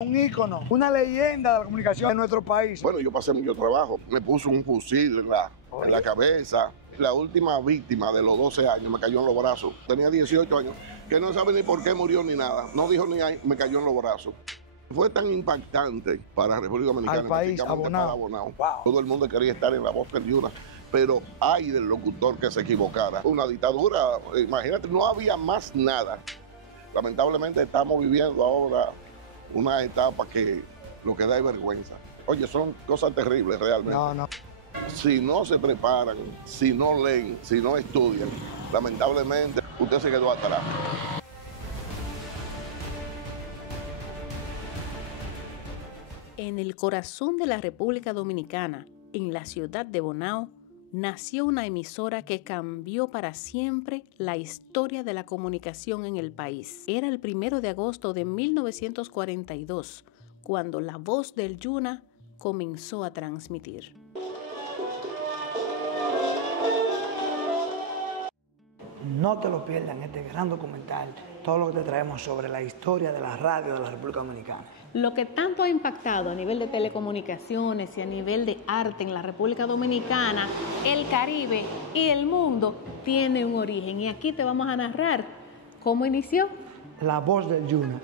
Un ícono, una leyenda de la comunicación en nuestro país. Bueno, yo pasé mucho trabajo. Me puso un fusil en la cabeza. La última víctima de los 12 años me cayó en los brazos. Tenía 18 años, que no sabe ni por qué murió ni nada. No dijo ni ahí, me cayó en los brazos. Fue tan impactante para la República Dominicana, al país, para Bonao. Wow. Todo el mundo quería estar en La Voz del Yuna, pero hay del locutor que se equivocara. Una dictadura, imagínate, no había más nada. Lamentablemente estamos viviendo ahora una etapa que lo que da es vergüenza. Oye, son cosas terribles realmente. No. Si no se preparan, si no leen, si no estudian, lamentablemente usted se quedó atrás. En el corazón de la República Dominicana, en la ciudad de Bonao, nació una emisora que cambió para siempre la historia de la comunicación en el país. Era el 1 de agosto de 1942, cuando La Voz del Yuna comenzó a transmitir. No te lo pierdan, este gran documental, todo lo que te traemos sobre la historia de la radio de la República Dominicana. Lo que tanto ha impactado a nivel de telecomunicaciones y a nivel de arte en la República Dominicana, el Caribe y el mundo tiene un origen. Y aquí te vamos a narrar cómo inició La Voz del Yuna.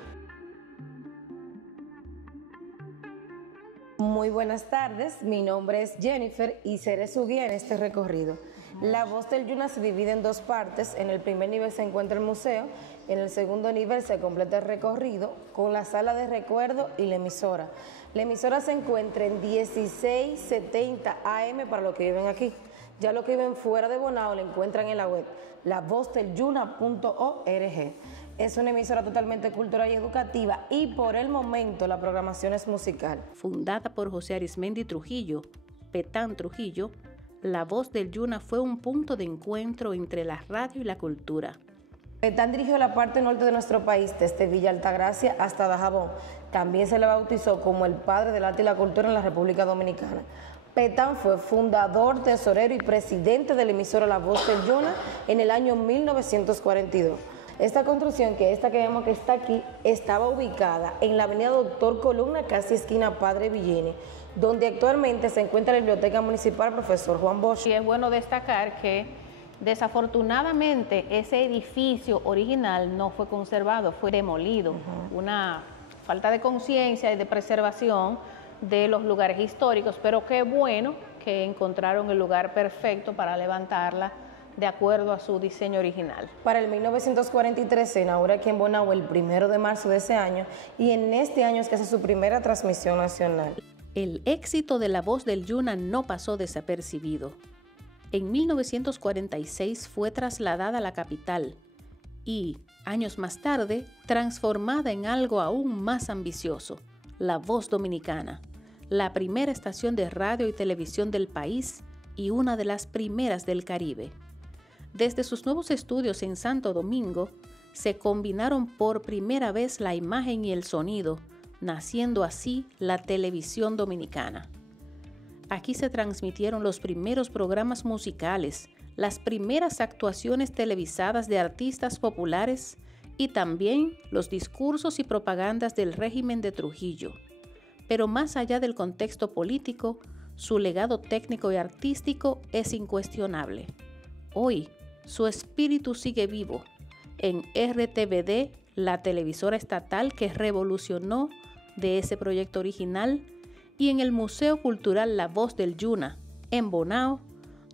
Muy buenas tardes, mi nombre es Jennifer y seré su guía en este recorrido. La Voz del Yuna se divide en dos partes. En el primer nivel se encuentra el museo, en el segundo nivel se completa el recorrido con la sala de recuerdo y la emisora. La emisora se encuentra en 1670 AM para los que viven aquí. Ya los que viven fuera de Bonao la encuentran en la web lavozdelyuna.org. Es una emisora totalmente cultural y educativa y por el momento la programación es musical. Fundada por José Arismendi Trujillo, Petán Trujillo, La Voz del Yuna fue un punto de encuentro entre la radio y la cultura. Petán dirigió la parte norte de nuestro país, desde Villa Altagracia hasta Dajabón. También se le bautizó como el padre del arte y la cultura en la República Dominicana. Petán fue fundador, tesorero y presidente de la emisora La Voz del Yuna en el año 1942. Esta construcción, que vemos que está aquí, estaba ubicada en la avenida Doctor Columna, casi esquina Padre Villene, donde actualmente se encuentra la Biblioteca Municipal Profesor Juan Bosch. Y es bueno destacar que desafortunadamente ese edificio original no fue conservado, fue demolido. Una falta de conciencia y de preservación de los lugares históricos, pero qué bueno que encontraron el lugar perfecto para levantarla de acuerdo a su diseño original. Para el 1943 se inaugura aquí en Bonao el 1 de marzo de ese año y en este año es que hace su primera transmisión nacional. El éxito de La Voz del Yuna no pasó desapercibido. En 1946 fue trasladada a la capital y, años más tarde, transformada en algo aún más ambicioso, La Voz Dominicana, la primera estación de radio y televisión del país y una de las primeras del Caribe. Desde sus nuevos estudios en Santo Domingo, se combinaron por primera vez la imagen y el sonido, naciendo así la televisión dominicana. Aquí se transmitieron los primeros programas musicales, las primeras actuaciones televisadas de artistas populares y también los discursos y propagandas del régimen de Trujillo. Pero más allá del contexto político, su legado técnico y artístico es incuestionable. Hoy, su espíritu sigue vivo en RTVD, la televisora estatal que revolucionó de ese proyecto original, y en el Museo Cultural La Voz del Yuna, en Bonao,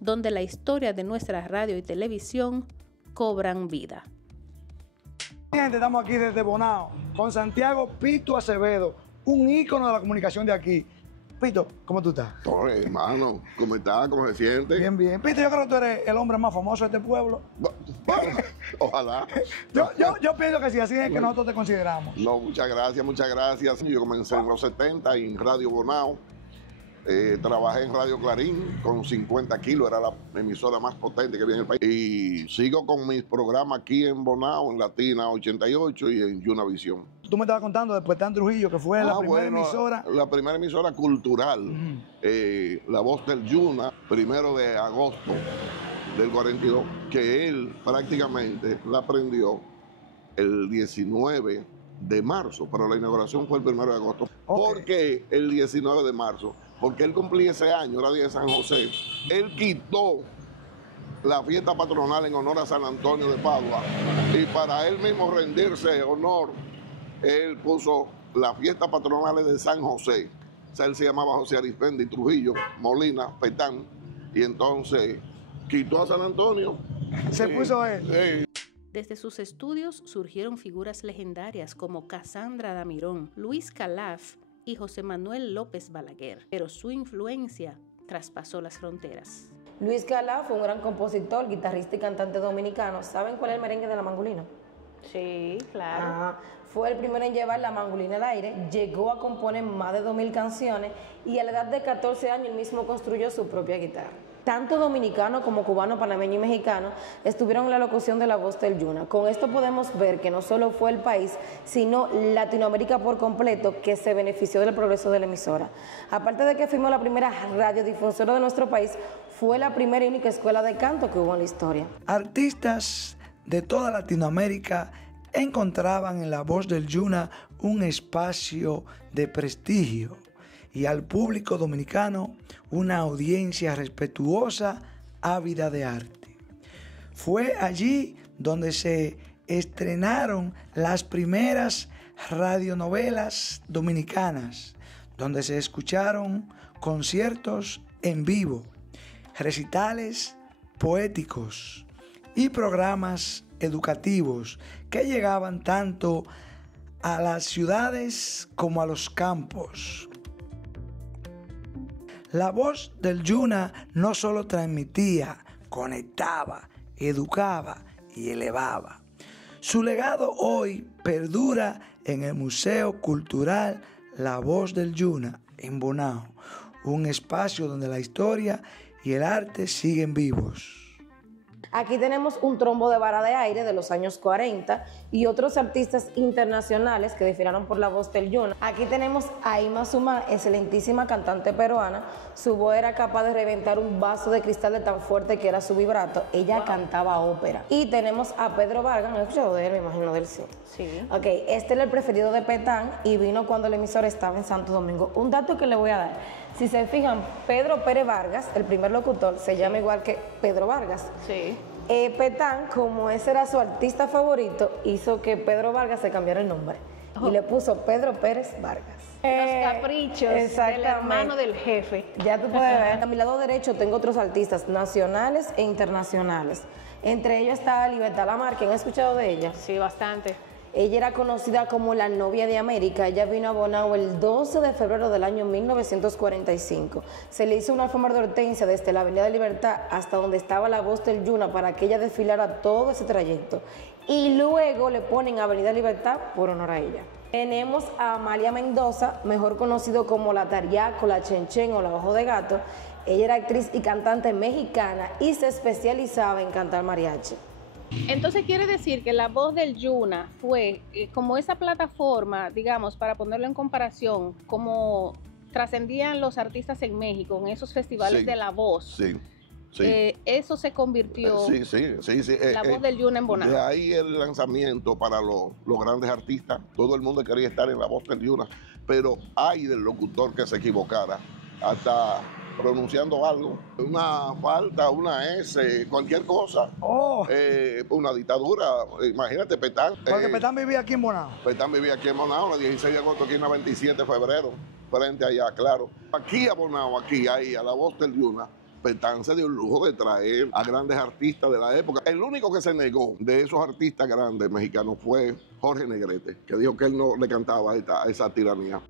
donde la historia de nuestra radio y televisión cobran vida. Gente, estamos aquí desde Bonao con Santiago Pito Acevedo, un ícono de la comunicación de aquí. Pito, ¿cómo tú estás? Oye, hermano, ¿cómo está? ¿Cómo se siente? Bien, bien. Pito, yo creo que tú eres el hombre más famoso de este pueblo. Ojalá. Yo pienso que sí, así es que nosotros te consideramos. No, muchas gracias, muchas gracias. Yo comencé en los 70 en Radio Bonao. Trabajé en Radio Clarín con 50 kilos, era la emisora más potente que había en el país. Y sigo con mis programas aquí en Bonao, en Latina 88 y en Yunavisión. Tú me estabas contando de Petán Trujillo, que fue la primera emisora. La primera emisora cultural, La Voz del Yuna, 1 de agosto del 42, que él prácticamente la aprendió el 19 de marzo, pero la inauguración fue el 1 de agosto. Ok. ¿Por qué el 19 de marzo? Porque él cumplía ese año, era día de San José. Él quitó la fiesta patronal en honor a San Antonio de Padua y para él mismo rendirse honor, él puso las fiestas patronales de San José. O sea, él se llamaba José Arismendi Trujillo Molina Petán y entonces quitó a San Antonio. Se puso él. Desde sus estudios surgieron figuras legendarias como Casandra Damirón, Luis Calaf y José Manuel López Balaguer, pero su influencia traspasó las fronteras. Luis Calaf fue un gran compositor, guitarrista y cantante dominicano. ¿Saben cuál es el merengue de la mangolina? Sí, claro. Ajá. Fue el primero en llevar la mangolina al aire, llegó a componer más de 2000 canciones y a la edad de 14 años él mismo construyó su propia guitarra. Tanto dominicano como cubano, panameño y mexicano estuvieron en la locución de La Voz del Yuna. Con esto podemos ver que no solo fue el país, sino Latinoamérica por completo que se benefició del progreso de la emisora. Aparte de que fuimos la primera radiodifusora de nuestro país, fue la primera y única escuela de canto que hubo en la historia. Artistas de toda Latinoamérica encontraban en La Voz del Yuna un espacio de prestigio y al público dominicano una audiencia respetuosa, ávida de arte. Fue allí donde se estrenaron las primeras radionovelas dominicanas, donde se escucharon conciertos en vivo, recitales poéticos y programas educativos que llegaban tanto a las ciudades como a los campos. La Voz del Yuna no solo transmitía, conectaba, educaba y elevaba. Su legado hoy perdura en el Museo Cultural La Voz del Yuna en Bonao, un espacio donde la historia y el arte siguen vivos. Aquí tenemos un trombo de vara de aire de los años 40 y otros artistas internacionales que desfilaron por La Voz del Yuna. Aquí tenemos a Ima Sumá, excelentísima cantante peruana. Su voz era capaz de reventar un vaso de cristal de tan fuerte que era su vibrato. Ella cantaba ópera. Y tenemos a Pedro Vargas, ¿no he escuchado de él? Me imagino del sí. Sí. Ok, este era el preferido de Petán y vino cuando el emisor estaba en Santo Domingo. Un dato que le voy a dar. Si se fijan, Pedro Pérez Vargas, el primer locutor, se llama igual que Pedro Vargas. Sí. Petán, como ese era su artista favorito, hizo que Pedro Vargas se cambiara el nombre. Y le puso Pedro Pérez Vargas. Los caprichos del hermano del jefe. Ya tú puedes ver. A mi lado derecho tengo otros artistas nacionales e internacionales. Entre ellos está Libertad Lamarque. ¿Han escuchado de ella? Sí, bastante. Ella era conocida como la novia de América. Ella vino a Bonao el 12 de febrero del año 1945. Se le hizo una alfombra de hortensia desde la Avenida de Libertad hasta donde estaba La Voz del Yuna para que ella desfilara todo ese trayecto. Y luego le ponen Avenida Libertad por honor a ella. Tenemos a Amalia Mendoza, mejor conocido como la Tariaco, la Chenchen o la Ojo de Gato. Ella era actriz y cantante mexicana y se especializaba en cantar mariachi. Entonces quiere decir que La Voz del Yuna fue como esa plataforma, digamos, para ponerlo en comparación, como trascendían los artistas en México, en esos festivales de La Voz. Sí, sí. Eso se convirtió, sí. La Voz del Yuna en Bonao. De ahí el lanzamiento para los grandes artistas. Todo el mundo quería estar en La Voz del Yuna, pero hay del locutor que se equivocara, hasta pronunciando algo, una falta, una S, cualquier cosa. Una dictadura, imagínate Petán. Porque Petán vivía aquí en Bonao. Petán vivía aquí en Bonao, el 16 de agosto, aquí en la 27 de febrero, frente allá, claro. Aquí a Bonao, aquí, ahí, a La Voz del Yuna, Petán se dio el lujo de traer a grandes artistas de la época. El único que se negó de esos artistas grandes mexicanos fue Jorge Negrete, que dijo que él no le cantaba a esa tiranía.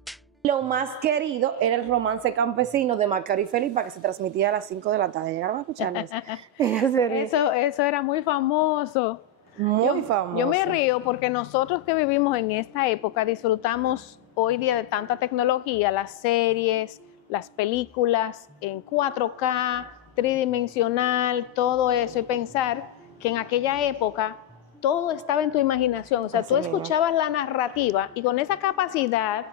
Lo más querido era el romance campesino de Macario y Felipa, que se transmitía a las 5 de la tarde. ¿Llegaron a escucharlos? Eso era muy famoso. Muy famoso. Yo me río porque nosotros que vivimos en esta época disfrutamos hoy día de tanta tecnología, las series, las películas en 4K, tridimensional, todo eso, y pensar que en aquella época todo estaba en tu imaginación. O sea, tú escuchabas la narrativa y con esa capacidad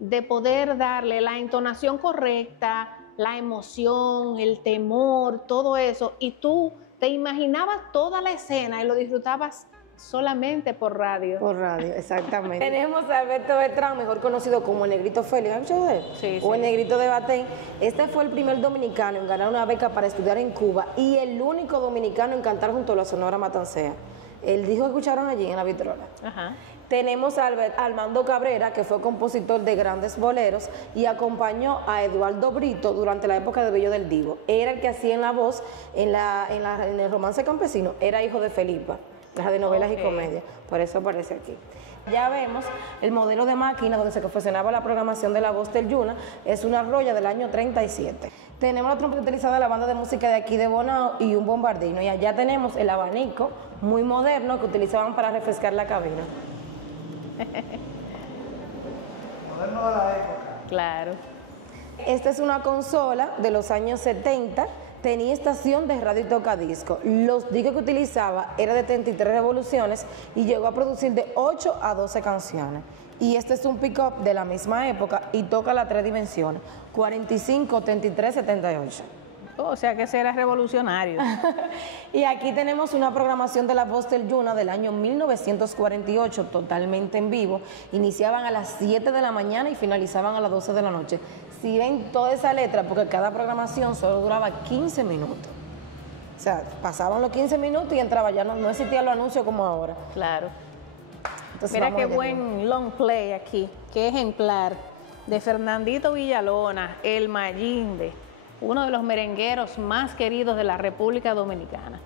de poder darle la entonación correcta, la emoción, el temor, todo eso, y tú te imaginabas toda la escena y lo disfrutabas solamente por radio. Por radio, exactamente. Tenemos a Alberto Beltrán, mejor conocido como el Negrito Félix, ¿has escuchado de él? Sí, o sí. el Negrito de Batén. Este fue el primer dominicano en ganar una beca para estudiar en Cuba y el único dominicano en cantar junto a la Sonora Matancera. El disco que escucharon allí en la vitrola. Ajá. Tenemos a Armando Cabrera, que fue compositor de grandes boleros y acompañó a Eduardo Brito durante la época de Bello del Divo. Era el que hacía en la voz en el Romance Campesino. Era hijo de Felipa, de novelas y comedias. Por eso aparece aquí. Ya vemos el modelo de máquina donde se confeccionaba la programación de La Voz del Yuna. Es una Roya del año 37. Tenemos la trompeta utilizada de la banda de música de aquí de Bonao y un bombardino. Y allá tenemos el abanico muy moderno que utilizaban para refrescar la cabina. Moderno de la época. Claro. Esta es una consola de los años 70, tenía estación de radio y tocadisco. Los discos que utilizaba era de 33 revoluciones y llegó a producir de 8 a 12 canciones. Y este es un pick-up de la misma época y toca las 3 dimensiones, 45, 33, 78. O sea que ese era revolucionario. Y aquí tenemos una programación de La Voz del Yuna del año 1948, totalmente en vivo. Iniciaban a las 7 de la mañana y finalizaban a las 12 de la noche. Si ven toda esa letra, porque cada programación solo duraba 15 minutos. O sea, pasaban los 15 minutos y entraba, ya no existían los anuncios como ahora. Claro. Entonces, Mira vamos qué allá. buen long play aquí, qué ejemplar de Fernandito Villalona, el Mayimbe, uno de los merengueros más queridos de la República Dominicana.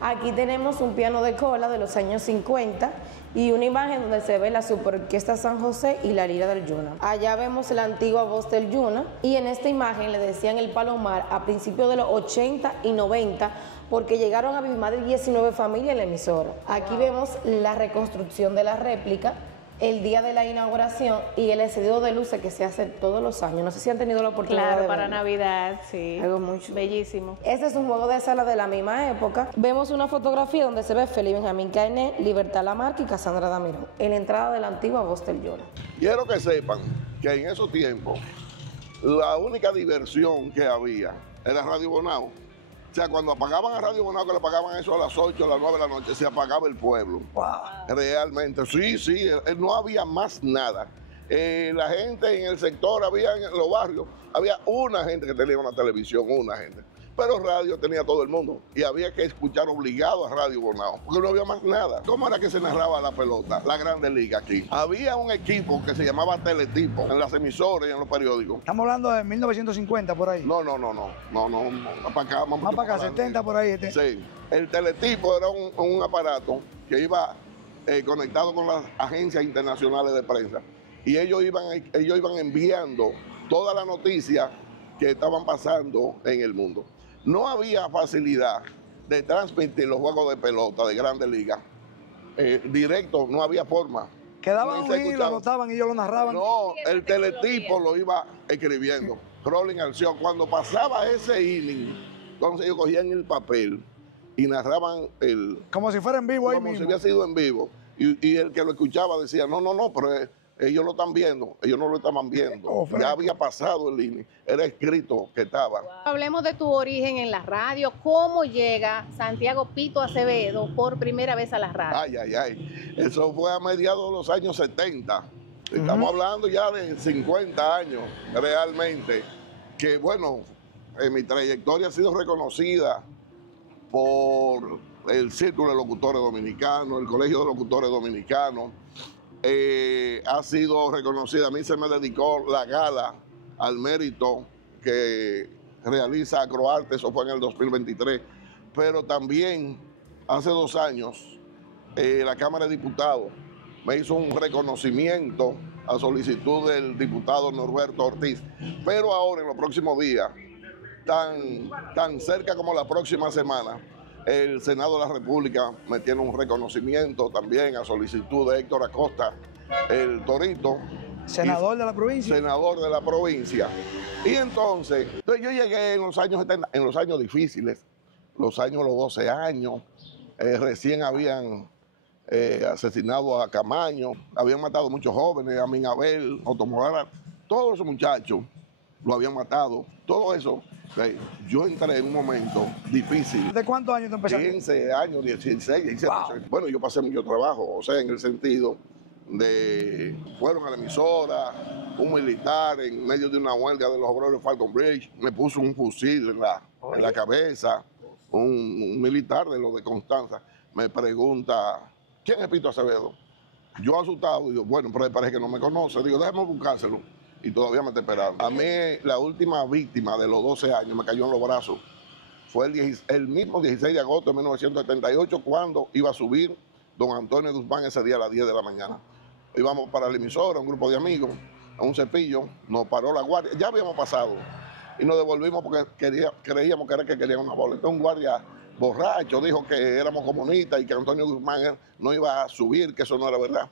Aquí tenemos un piano de cola de los años 50 y una imagen donde se ve la Superorquesta San José y la Lira del Yuna. Allá vemos la antigua Voz del Yuna y en esta imagen le decían el Palomar a principios de los 80 y 90 porque llegaron a vivir más de 19 familias en la emisora. Aquí vemos la reconstrucción de la réplica, el día de la inauguración y el encendido de luces que se hace todos los años. No sé si han tenido la oportunidad Claro, de para verlo. Navidad, sí. Algo muy chulo. Bellísimo. Este es un juego de sala de la misma época. Vemos una fotografía donde se ve Félix Benjamín Caené, Libertad Lamarque y Cassandra Damirón en la entrada de la antigua Voz del Yuna. Quiero que sepan que en esos tiempos la única diversión que había era Radio Bonao. O sea, cuando apagaban a Radio Bonao, que le apagaban eso a las 8, a las 9 de la noche, se apagaba el pueblo. Wow. Realmente, sí, no había más nada. La gente en el sector, había en los barrios, había una gente que tenía una televisión, una gente. Pero radio tenía todo el mundo y había que escuchar obligado a Radio Bonao, porque no había más nada. ¿Cómo era que se narraba la pelota, la Grande Liga aquí? Había un equipo que se llamaba Teletipo en las emisoras y en los periódicos. Estamos hablando de 1950 por ahí. No, más para acá. Más para acá, 70 por ahí. Sí, el Teletipo era un aparato que iba conectado con las agencias internacionales de prensa y ellos iban enviando toda la noticia que estaban pasando en el mundo. No había facilidad de transmitir los juegos de pelota de Grandes Ligas directo, no había forma. Quedaban No un se hilo, lo escuchaba. anotaban y ellos lo narraban. No, el teletipo lo iba escribiendo, rolling acción. Cuando pasaba ese inning, entonces ellos cogían el papel y narraban Como si fuera en vivo ahí como si mismo. hubiera sido en vivo. Y el que lo escuchaba decía, no, pero ellos lo están viendo, ellos no lo estaban viendo. Oh, fresco. Ya había pasado el inning, era escrito que estaba. Hablemos de tu origen en la radio. ¿Cómo llega Santiago Pito Acevedo por primera vez a la radio? Ay. Eso fue a mediados de los años 70. Estamos hablando ya de 50 años, realmente. Que bueno, mi trayectoria ha sido reconocida por el Círculo de Locutores Dominicanos, el Colegio de Locutores Dominicanos. Ha sido reconocida. A mí se me dedicó la gala al mérito que realiza Acroarte, eso fue en el 2023. Pero también hace 2 años la Cámara de Diputados me hizo un reconocimiento a solicitud del diputado Norberto Ortiz. Pero ahora, en los próximos días, tan cerca como la próxima semana, el Senado de la República me tiene un reconocimiento también a solicitud de Héctor Acosta, el Torito. Senador de la provincia. Senador de la provincia. Y entonces yo llegué en los años 70, en los años difíciles, los 12 años, recién habían asesinado a Camaño, habían matado muchos jóvenes, a Minabel, Otto Morales, todos esos muchachos lo habían matado. Todo eso, yo entré en un momento difícil. ¿De cuántos años tú empezaste? 15 años, 16, 17. Wow. Bueno, yo pasé mucho trabajo, o sea, en el sentido de, fueron a la emisora, un militar en medio de una huelga de los obreros de Falcon Bridge, me puso un fusil en la cabeza, un militar de los de Constanza, me pregunta, ¿quién es Pito Acevedo? Yo asustado, digo, bueno, pero parece que no me conoce, digo, déjame buscárselo, y todavía me está esperando. A mí, la última víctima de los 12 años me cayó en los brazos, fue el mismo 16 de agosto de 1978, cuando iba a subir don Antonio Guzmán ese día a las 10 de la mañana. Íbamos para la emisora, un grupo de amigos, a un cepillo, nos paró la guardia, ya habíamos pasado, y nos devolvimos porque creíamos que era que querían una boleta. Un guardia borracho dijo que éramos comunistas y que Antonio Guzmán no iba a subir, que eso no era verdad.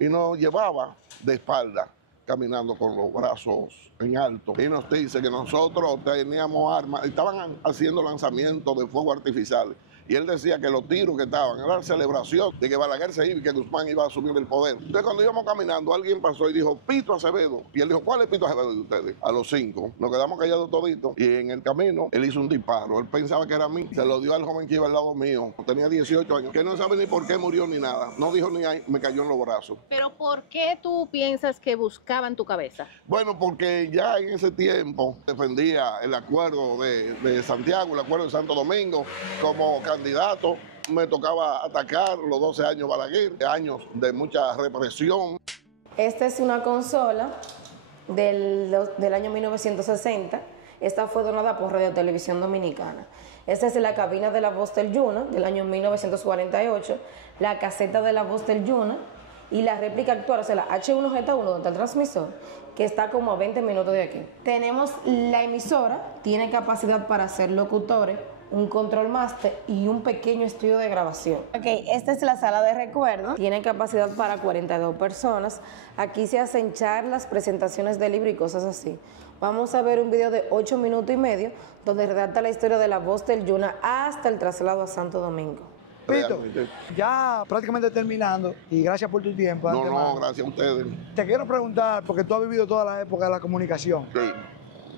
Y nos llevaba de espalda, caminando con los brazos en alto. Y nos dice que nosotros teníamos armas, estaban haciendo lanzamientos de fuego artificial. Y él decía que los tiros que estaban era la celebración de que Balaguer se iba y que Guzmán iba a asumir el poder. Entonces, cuando íbamos caminando, alguien pasó y dijo, Pito Acevedo. Y él dijo, ¿cuál es Pito Acevedo de ustedes? A los 5. Nos quedamos callados toditos. Y en el camino, él hizo un disparo. Él pensaba que era mí. Se lo dio al joven que iba al lado mío. Tenía 18 años. Que no sabe ni por qué murió ni nada. No dijo ni ahí, me cayó en los brazos. Pero ¿por qué tú piensas que buscaban tu cabeza? Bueno, porque ya en ese tiempo defendía el acuerdo de Santiago, el acuerdo de Santo Domingo, como candidato. Me tocaba atacar los 12 años Balaguer, años de mucha represión. Esta es una consola del año 1960. Esta fue donada por Radio Televisión Dominicana. Esta es la cabina de La Voz del Yuna del año 1948, la caseta de La Voz del Yuna y la réplica actual, o sea, la H1Z1, donde está el transmisor, que está como a 20 minutos de aquí. Tenemos la emisora, tiene capacidad para ser locutores, un control master y un pequeño estudio de grabación. Ok, esta es la sala de recuerdo. Tiene capacidad para 42 personas. Aquí se hacen charlas, presentaciones de libros y cosas así. Vamos a ver un video de 8 minutos y medio donde redacta la historia de La Voz del Yuna hasta el traslado a Santo Domingo. Pito, ya prácticamente terminando y gracias por tu tiempo. No, gracias a ustedes. Te quiero preguntar, porque tú has vivido toda la época de la comunicación. Sí.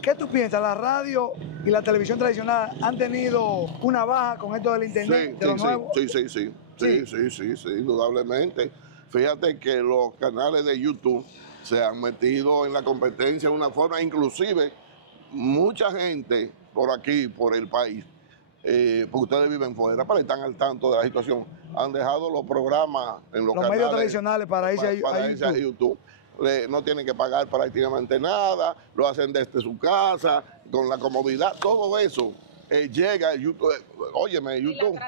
¿Qué tú piensas? ¿La radio y la televisión tradicional han tenido una baja con esto del internet, de lo nuevo? Sí, indudablemente. Fíjate que los canales de YouTube se han metido en la competencia de una forma, inclusive mucha gente por aquí, por el país, porque ustedes viven fuera, pero están al tanto de la situación, han dejado los programas en los canales, medios tradicionales para irse a YouTube. No tienen que pagar prácticamente nada, lo hacen desde su casa, con la comodidad, todo eso llega a YouTube. Óyeme, YouTube.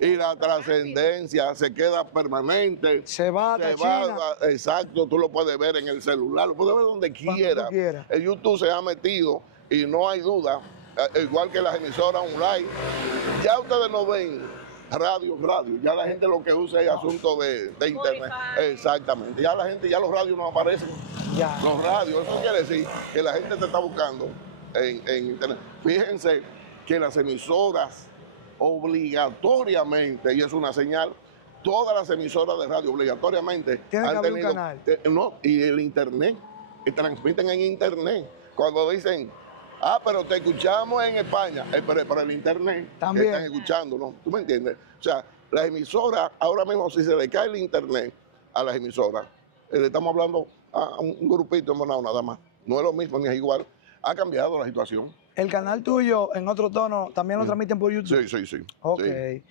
Y la trascendencia se queda permanente. Se va a China. Exacto, tú lo puedes ver en el celular, lo puedes ver donde quiera. El YouTube se ha metido y no hay duda, igual que las emisoras online. Ya ustedes no ven radio, ya la gente lo que usa es asunto de internet. Exactamente, ya la gente, ya los radios no aparecen. Ya. Los radios, eso quiere decir que la gente te está buscando en internet. Fíjense que las emisoras obligatoriamente, y es una señal, todas las emisoras de radio obligatoriamente han tenido un canal. Y el internet, que transmiten en internet. Cuando dicen, pero te escuchamos en España, pero el internet también están escuchándonos, ¿tú me entiendes? O sea, las emisoras, ahora mismo si se le cae el internet a las emisoras, le estamos hablando a un grupito en nada más, no es lo mismo ni es igual, ha cambiado la situación. ¿El canal tuyo en otro tono también lo transmiten por YouTube? Sí. Ok.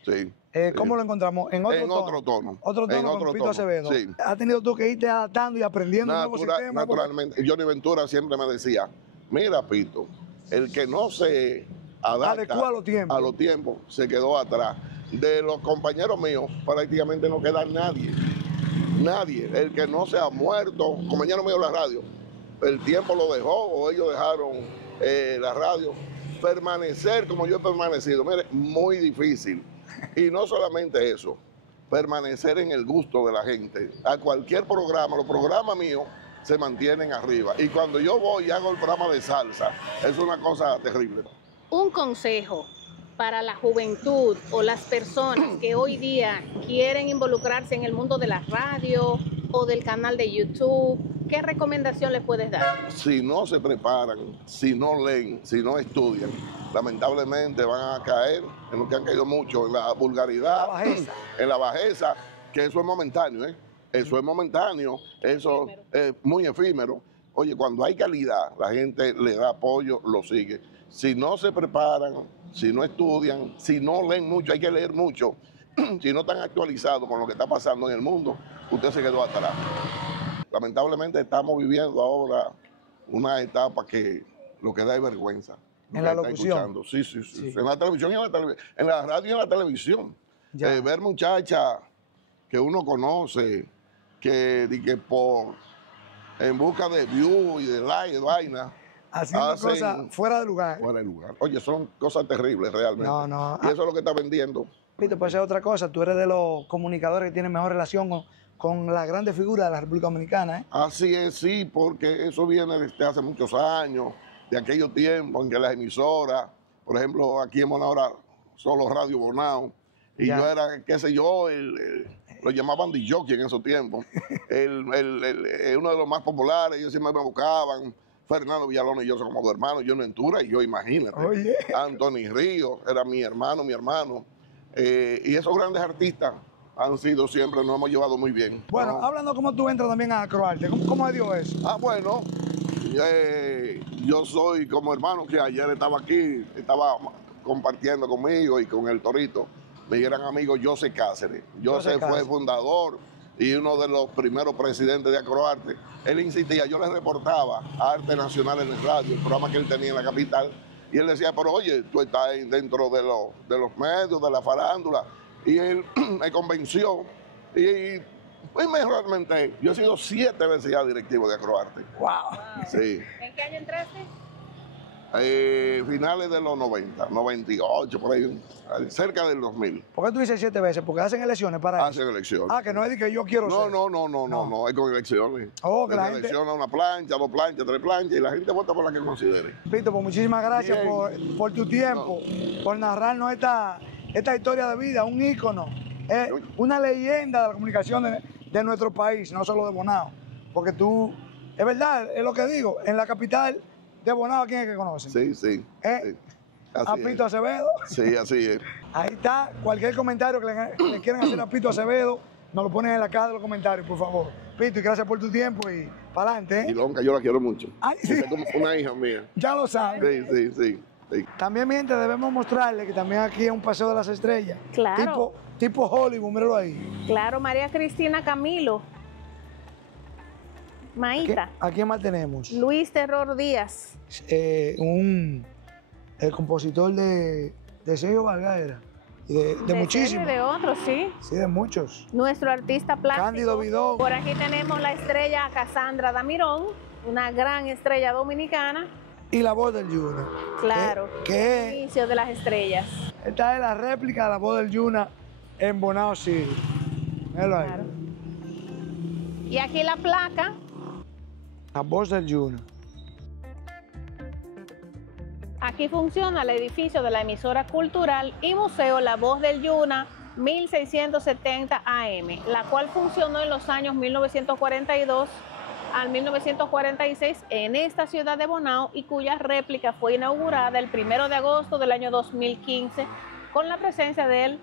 Sí. ¿Cómo lo encontramos? En otro tono. Otro tono con Pito Acevedo. Sí. ¿Has tenido tú que irte adaptando y aprendiendo nuevos sistemas? Naturalmente. Johnny Ventura siempre me decía, mira, Pito, el que no se adapta a los tiempos se quedó atrás. De los compañeros míos prácticamente no queda nadie. Nadie. El que no se ha muerto, compañero mío de la radio, el tiempo lo dejó o ellos dejaron la radio. Permanecer como yo he permanecido, mire, muy difícil. Y no solamente eso, permanecer en el gusto de la gente. A cualquier programa, los programas míos se mantienen arriba. Y cuando yo voy y hago el programa de salsa, es una cosa terrible. Un consejo para la juventud o las personas que hoy día quieren involucrarse en el mundo de la radio o del canal de YouTube, ¿qué recomendación le puedes dar? Si no se preparan, si no leen, si no estudian, lamentablemente van a caer en lo que han caído mucho, en la vulgaridad, en la bajeza, que eso es momentáneo, ¿eh? Eso es momentáneo, eso es muy efímero. Oye, cuando hay calidad, la gente le da apoyo, lo sigue. Si no se preparan, si no estudian, si no leen mucho, hay que leer mucho. Si no están actualizados con lo que está pasando en el mundo, usted se quedó atrás. Lamentablemente estamos viviendo ahora una etapa que lo que da es vergüenza. En la locución. Sí. En la televisión y en la radio y en la televisión. Ver muchachas que uno conoce, que en busca de view y de like, de vaina. Haciendo cosas fuera de lugar. Fuera de lugar. Oye, son cosas terribles realmente. No. Y eso es lo que está vendiendo. Pito, pues es otra cosa. Tú eres de los comunicadores que tienen mejor relación con las grandes figuras de la República Dominicana, ¿eh? Así es, sí, porque eso viene desde hace muchos años, de aquellos tiempos en que las emisoras, por ejemplo, aquí en Bonao ahora solo Radio Bonao, y yo era, qué sé yo, lo llamaban DJ en esos tiempos, uno de los más populares, ellos siempre me buscaban. Fernando Villalona y yo somos dos hermanos, yo no Entura y yo, imagínate. Oye. Anthony Ríos era mi hermano. Y esos grandes artistas han sido siempre, nos hemos llevado muy bien. Bueno, hablando cómo tú entras también a Acroarte, ¿cómo se dio eso? Bueno, yo soy como hermano que ayer estaba aquí, estaba compartiendo conmigo y con el Torito, mi gran amigo José Cáceres. José fue fundador y uno de los primeros presidentes de Acroarte. Él insistía, yo le reportaba a Arte Nacional en el radio, el programa que él tenía en la capital, y él decía, pero oye, tú estás dentro de los medios, de la farándula, y él me convenció, y me realmente, yo he sido 7 veces ya directivo de Acroarte. ¡Wow! Sí. ¿En qué año entraste? Finales de los 90, 98, por ahí, cerca del 2000. ¿Por qué tú dices 7 veces? Porque hacen elecciones para eso. Hacen elecciones. Ah, que no es de que yo quiero ser. No, es con elecciones. Oh, que la gente selecciona una plancha, 2 planchas, 3 planchas, y la gente vota por la que considere. Pito, pues muchísimas gracias por tu tiempo, por narrarnos esta historia de vida, un ícono, una leyenda de la comunicación de nuestro país, no solo de Bonao. Porque tú, es verdad, es lo que digo, en la capital de Bonao, ¿quién es que conocen? Sí. Sí. Así A Pito Acevedo. Sí, así es. Ahí está. Cualquier comentario que le quieran hacer a Pito Acevedo, nos lo ponen en la caja de los comentarios, por favor. Pito, y gracias por tu tiempo y para adelante. Y Lonca, yo la quiero mucho. Ay, sí. Es como una hija mía. Ya lo sabes. Sí. También, mi gente, debemos mostrarle que también aquí es un paseo de las estrellas. Claro. Tipo Hollywood, míralo ahí. Claro, María Cristina Camilo. Maíta. ¿A quién más tenemos? Luis Terror Díaz. El compositor de Sergio Vargas era. Y de muchísimos. De otros, sí. Sí, de muchos. Nuestro artista plástico. Cándido Vidó. Por aquí tenemos la estrella Cassandra Damirón, una gran estrella dominicana. Y la voz del Yuna. Claro. Que el inicio de las estrellas. Esta es la réplica de la voz del Yuna en Bonao City. Míralo ahí. Claro. Y aquí la placa. La voz del Yuna. Aquí funciona el edificio de la emisora cultural y museo La Voz del Yuna 1670 AM, la cual funcionó en los años 1942 al 1946 en esta ciudad de Bonao y cuya réplica fue inaugurada el 1 de agosto del año 2015 con la presencia del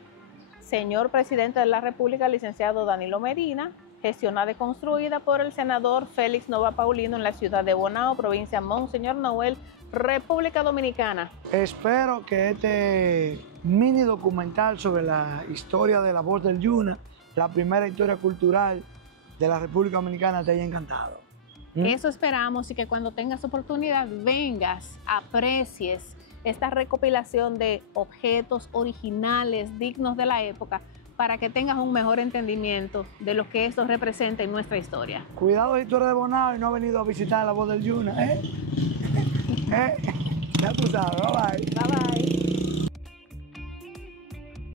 señor presidente de la República, licenciado Danilo Medina, gestionada y construida por el senador Félix Nova Paulino en la ciudad de Bonao, provincia Monseñor Noel, República Dominicana. Espero que este mini documental sobre la historia de la voz del Yuna, la primera historia cultural de la República Dominicana, te haya encantado. Eso esperamos y que cuando tengas oportunidad vengas, aprecies esta recopilación de objetos originales, dignos de la época, para que tengas un mejor entendimiento de lo que esto representa en nuestra historia. Cuidado si tú eres de Bonao y no has venido a visitar la voz del Yuna, ¿eh? Ya tú sabes, bye bye. Bye bye.